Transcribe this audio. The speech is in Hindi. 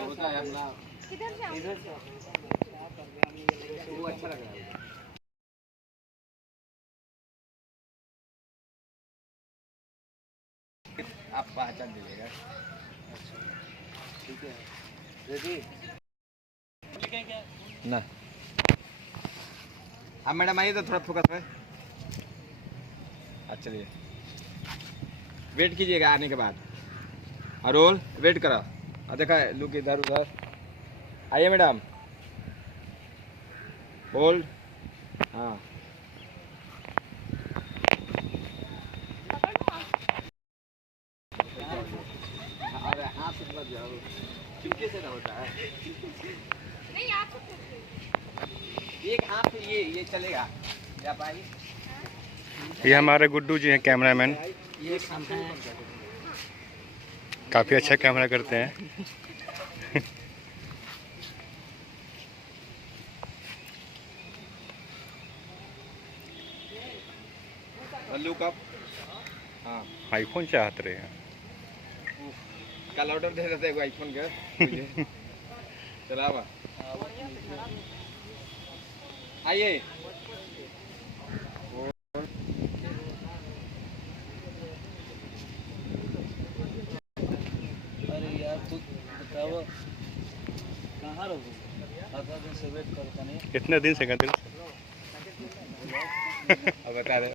होता है अपना किधर से इधर से वो अच्छा लग रहा है। आप पहचान दीजिएगा। ठीक है रेडी ना। हाँ मैडम आइए तो थोड़ा फोकस है। अच्छा चलिए वेट कीजिएगा आने के बाद। और रोल वेट करो और देखा लुक इधर उधर। आइए मैडम होल्ड। हाँ अरे हाथ से मत जाओ चुपके से ना होता है। नहीं आप एक हाथ से ये चलेगा क्या पाएगी। ये हमारे गुड्डू जी हैं कैमरामैन, ये काम है काफ़ी अच्छा कैमरा करते हैं। Look up. हाँ आईफोन चाहते रहे हैं। कल ऑर्डर दे देते हैं आईफोन का चलावा। आइए अरे यार तू बताओ कहाँ रहोगे? आधा दिन से वेट करता नहीं। कितने दिन से अब बता दे।